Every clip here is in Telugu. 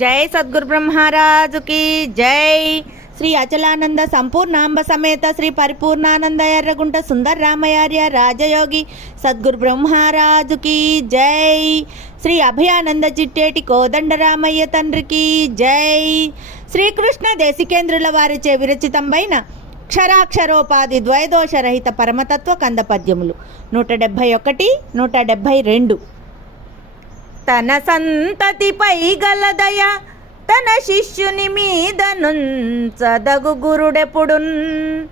జై సద్గురు బ్రహ్మరాజుకి జై. శ్రీ అచలానంద సంపూర్ణాంబ సమేత శ్రీ పరిపూర్ణానంద ఎర్రగుంట సుందర రామయార్య రాజయోగి సద్గురు బ్రహ్మరాజుకి జై. శ్రీ అభయానంద చిట్టేటి కోదండరామయ్య తండ్రికి జై. శ్రీకృష్ణ దేశికేంద్రుల వారిచే విరచితంబైన క్షరాక్షరోపాధి ద్వైదోషరహిత పరమతత్వ కంద పద్యములు నూట డెబ్భై ఒకటి నూట డెబ్భై రెండు. తన సంతతిపై గలదయ తన శిష్యుని మీదనుంచదగు గురుడెప్పుడున్.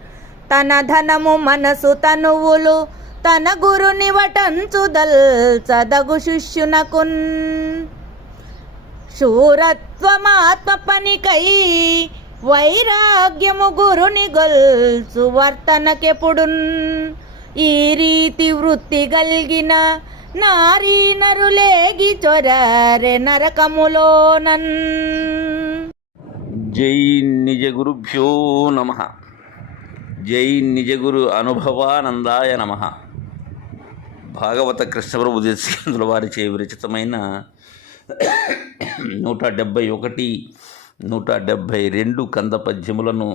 తన ధనము మనసు తనువులు తన గురుని వటంచుదల్ చదగు శిష్యునకున్. శూరత్వమాత్మ పనికై వైరాగ్యము గురుని గొల్సు వర్తనకెప్పుడున్ ఈ రీతి వృత్తి గలిగిన నారీ నరులేగి చొరరె నరకములోనన్. జై నిజ గురుభ్యో నమ. జై నిజ గురు అనుభవానందాయ నమ. భాగవత కృష్ణప్రభు దేశకేంద్రుల వారిచే విరచితమైన నూట డెబ్భై ఒకటి నూట డెబ్భై రెండు కంద పద్యములను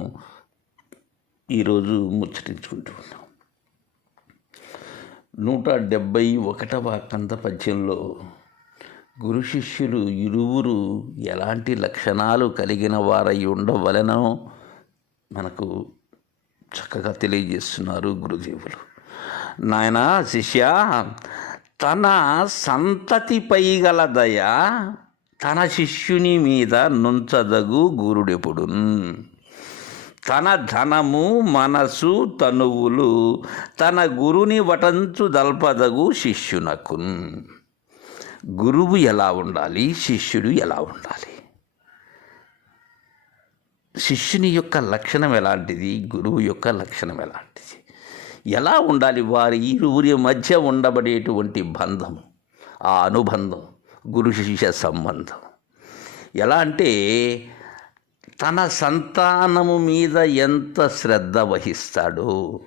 ఈరోజు ముచ్చటించుకుంటూ ఉన్నాం. నూట డెబ్భై ఒకటవ కంద పద్యంలో గురు శిష్యులు ఇరువురు ఎలాంటి లక్షణాలు కలిగిన వారై ఉండవలనో మనకు చక్కగా తెలియజేస్తున్నారు గురుదేవులు. నాయన శిష్య తన సంతతిపై గల దయ తన శిష్యుని మీద నుంచదగు గురుడెప్పుడు తన ధనము మనసు తనువులు తన గురుని వటంచు దల్పదగు శిష్యునకు గురువు ఎలా ఉండాలి? శిష్యుడు ఎలా ఉండాలి? శిష్యుని యొక్క లక్షణం ఎలాంటిది? గురువు యొక్క లక్షణం ఎలాంటిది? ఎలా ఉండాలి? వారి ఇరువురి మధ్య ఉండబడేటువంటి బంధం ఆ అనుబంధం గురు శిష్య సంబంధం. ఎలా అంటే తన సంతానము మీద ఎంత శ్రద్ధ వహిస్తాడో?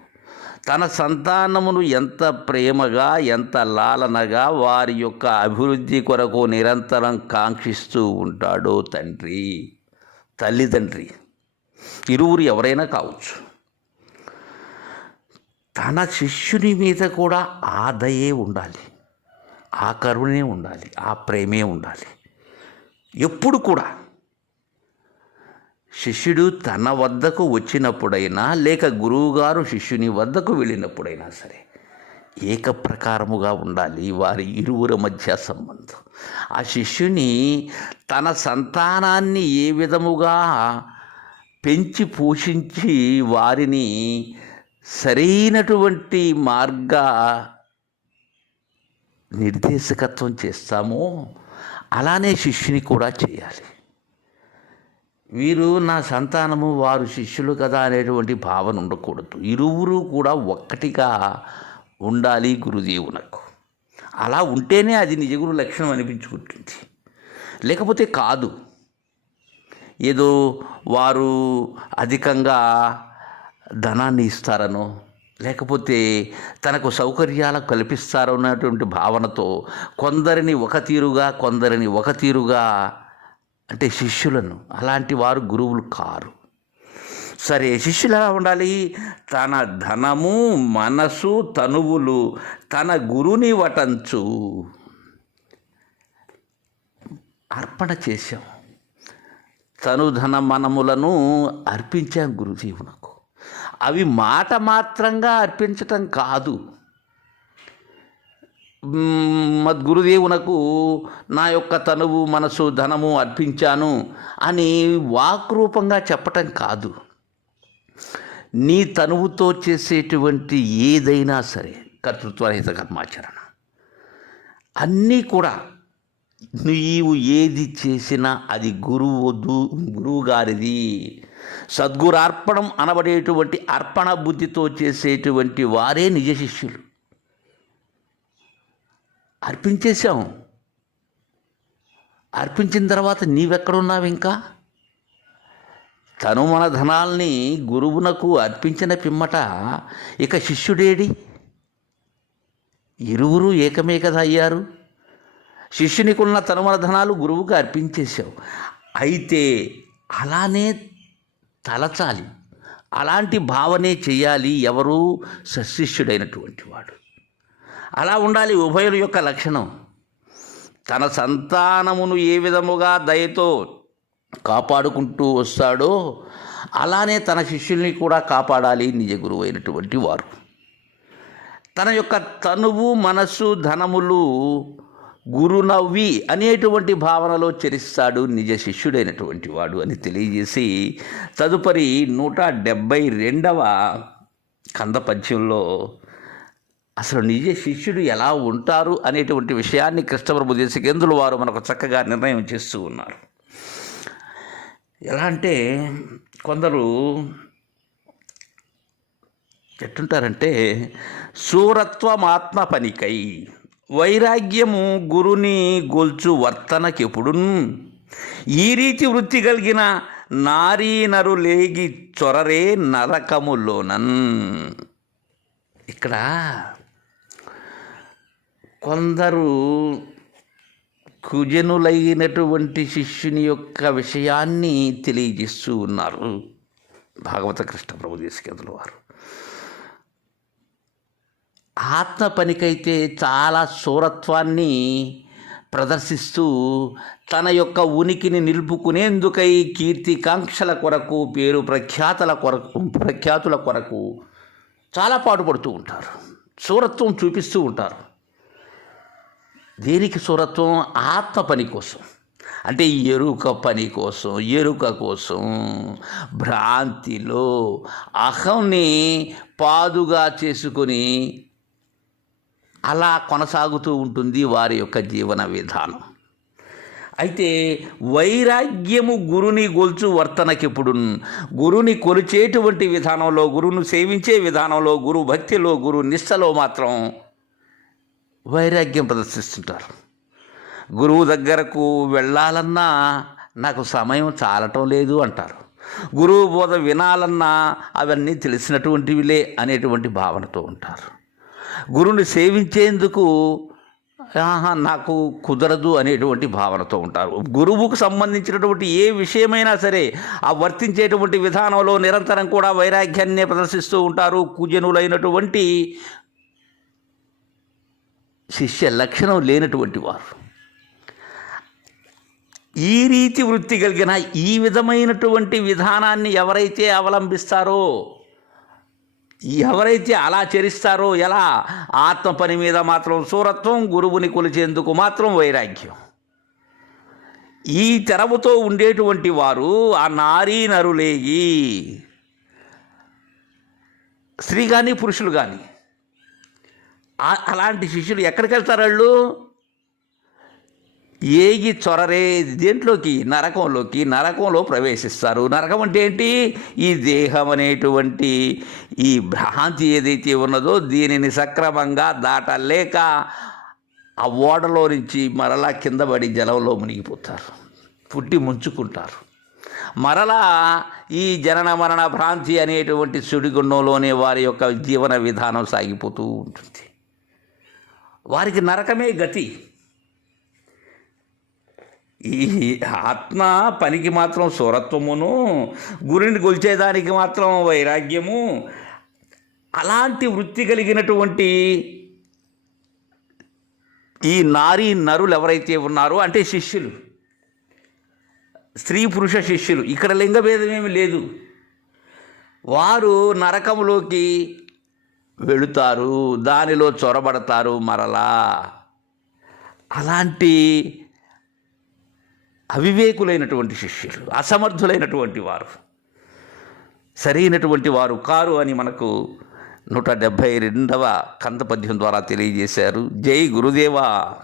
తన సంతానమును ఎంత ప్రేమగా ఎంత లాలనగా వారి యొక్క అభివృద్ధి కొరకు నిరంతరం కాంక్షిస్తూ ఉంటాడో తండ్రి తల్లిదండ్రి ఇరువురు ఎవరైనా కావచ్చు. తన శిష్యుని మీద కూడా ఆ దయే ఉండాలి ఆ కరుణే ఉండాలి ఆ ప్రేమే ఉండాలి. ఎప్పుడు కూడా శిష్యుడు తన వద్దకు వచ్చినప్పుడైనా లేక గురువుగారు శిష్యుని వద్దకు వెళ్ళినప్పుడైనా సరే ఏకప్రకారముగా ఉండాలి వారి ఇరువురి మధ్య సంబంధం. ఆ శిష్యుని తన సంతానాన్ని ఏ విధముగా పెంచి పోషించి వారిని సరైనటువంటి మార్గ నిర్దేశకత్వం చేస్తామో అలానే శిష్యుని కూడా చేయాలి. వీరు నా సంతానము వారు శిష్యులు కదా అనేటువంటి భావన ఉండకూడదు. ఇరువురు కూడా ఒక్కటిగా ఉండాలి గురుదేవునకు. అలా ఉంటేనే అది నిజగురు లక్షణం అనిపించుకుంటుంది. లేకపోతే కాదు. ఏదో వారు అధికంగా ధనాన్ని ఇస్తారనో లేకపోతే తనకు సౌకర్యాలు కల్పిస్తారన్నటువంటి భావనతో కొందరిని ఒక తీరుగా కొందరిని ఒక తీరుగా అంటే శిష్యులను అలాంటి వారు గురువులు కారు. సరే శిష్యులు ఎలా ఉండాలి? తన ధనము మనసు తనువులు తన గురుని వటంచు. అర్పణ చేశాం. తను ధన మనములను అర్పించాం గురుదేవునకు. అవి మాట మాత్రంగా అర్పించటం కాదు. మద్గురుదేవునకు నా యొక్క తనువు మనసు ధనము అర్పించాను అని వాక్రూపంగా చెప్పటం కాదు. నీ తనువుతో చేసేటువంటి ఏదైనా సరే కర్తృత్వరహిత కర్మాచరణ. అన్నీ కూడా నీవు ఏది చేసినా అది గురువు గురువు గారిది సద్గురార్పణం అనబడేటువంటి అర్పణ బుద్ధితో చేసేటువంటి వారే నిజ శిష్యులు. అర్పించేశాం. అర్పించిన తర్వాత నీవెక్కడున్నావు ఇంకా? తను మన ధనాల్ని గురువునకు అర్పించిన పిమ్మట ఇక శిష్యుడేడి? ఇరువురు ఏకమే కదా అయ్యారు. శిష్యునికున్న తనుమల ధనాలు గురువుకు అర్పించేశావు. అయితే అలానే తలచాలి. అలాంటి భావనే చేయాలి ఎవరు సశిష్యుడైనటువంటి వాడు. అలా ఉండాలి ఉభయుల యొక్క లక్షణం. తన సంతానమును ఏ విధముగా దయతో కాపాడుకుంటూ వస్తాడో అలానే తన శిష్యుల్ని కూడా కాపాడాలి నిజ గురువు అయినటువంటి వారు. తన యొక్క తనువు మనస్సు ధనములు గురునవ్వి అనేటువంటి భావనలో చరిస్తాడు నిజ శిష్యుడైనటువంటి వాడు అని తెలియజేసి తదుపరి నూట డెబ్భై రెండవ కంద పద్యంలో అసలు నిజ శిష్యుడు ఎలా ఉంటారు అనేటువంటి విషయాన్ని కృష్ణప్రభు దేశికేంద్రులు వారు మనకు చక్కగా నిర్ణయం చేస్తూ ఉన్నారు. ఎలా అంటే కొందరు ఎట్టుంటారంటే సూరత్వమాత్మ పనికై వైరాగ్యము గురుని గొల్చు వర్తనకెప్పుడు ఈ రీతి వృత్తి కలిగిన నారీ నరు లేగి చొరరే నరకములోనన్. ఇక్కడ కొందరు కుజనులైనటువంటి శిష్యుని యొక్క విషయాన్ని తెలియజేస్తూ ఉన్నారు. భాగవత కృష్ణ ప్రభు తీసుకెదుల వారు. ఆత్మ పనికైతే చాలా శూరత్వాన్ని ప్రదర్శిస్తూ తన యొక్క ఉనికిని నిలుపుకునేందుకై కీర్తికాంక్షల కొరకు పేరు ప్రఖ్యాతల కొరకు ప్రఖ్యాతుల కొరకు చాలా పాటుపడుతూ ఉంటారు. శూరత్వం చూపిస్తూ ఉంటారు. దేనికి శూరత్వం ఆత్మ పని కోసం. అంటే ఎరుక పని కోసం ఎరుక కోసం భ్రాంతిలో అహంని పాదుగా చేసుకొని అలా కొనసాగుతూ ఉంటుంది వారి యొక్క జీవన విధానం. అయితే వైరాగ్యము గురుని గొలుచు వర్తనకిప్పుడు గురుని కొలిచేటువంటి విధానంలో గురువును సేవించే విధానంలో గురు భక్తిలో గురు నిష్టలో మాత్రం వైరాగ్యం ప్రదర్శిస్తుంటారు. గురువు దగ్గరకు వెళ్ళాలన్నా నాకు సమయం చాలటం లేదు అంటారు. గురువు బోధ వినాలన్నా అవన్నీ తెలిసినటువంటివిలే అనేటువంటి భావనతో ఉంటారు. గురువుని సేవించేందుకు ఆహా నాకు కుదరదు అనేటువంటి భావనతో ఉంటారు. గురువుకు సంబంధించినటువంటి ఏ విషయమైనా సరే ఆ వర్తించేటువంటి విధానంలో నిరంతరం కూడా వైరాగ్యాన్ని ప్రదర్శిస్తూ ఉంటారు. కుజనులైనటువంటి శిష్య లక్షణం లేనటువంటి వారు. ఈ రీతి వృత్తి కలిగిన ఈ విధమైనటువంటి విధానాన్ని ఎవరైతే అవలంబిస్తారో ఎవరైతే అలా చరిస్తారో ఎలా? ఆత్మ పని మీద మాత్రం సూరత్వం గురువుని కొలిచేందుకు మాత్రం వైరాగ్యం. ఈ తెరవుతో ఉండేటువంటి వారు ఆ నారీ నరులేగి స్త్రీ కానీ పురుషులు కానీ అలాంటి శిష్యులు ఎక్కడికి వెళ్తారు వాళ్ళు? ఏగి చొరరే దేంట్లోకి? నరకంలోకి. నరకంలో ప్రవేశిస్తారు. నరకం అంటే ఏంటి? ఈ దేహం అనేటువంటి ఈ భ్రాంతి ఏదైతే ఉన్నదో దీనిని సక్రమంగా దాటలేక ఆ ఓడలో నుంచి మరలా కింద పడి జలంలో మునిగిపోతారు. పుట్టి ముంచుకుంటారు. మరలా ఈ జనన మరణ భ్రాంతి అనేటువంటి సుడిగుండంలోనే వారి యొక్క జీవన విధానం సాగిపోతూ ఉంటుంది. వారికి నరకమే గతి. ఈ ఆత్మ పనికి మాత్రం సూరత్వమును గురిని గొల్చేదానికి మాత్రం వైరాగ్యము అలాంటి వృత్తి కలిగినటువంటి ఈ నారీ నరులు ఎవరైతే ఉన్నారో అంటే శిష్యులు స్త్రీ పురుష శిష్యులు ఇక్కడ లింగభేదమేమి లేదు. వారు నరకములోకి వెళుతారు దానిలో చొరబడతారు మరలా. అలాంటి అవివేకులైనటువంటి శిష్యులు అసమర్థులైనటువంటి వారు సరైనటువంటి వారు కారు అని మనకు నూట డెబ్భై రెండవ కంద పద్యం ద్వారా తెలియజేశారు. జై గురుదేవా.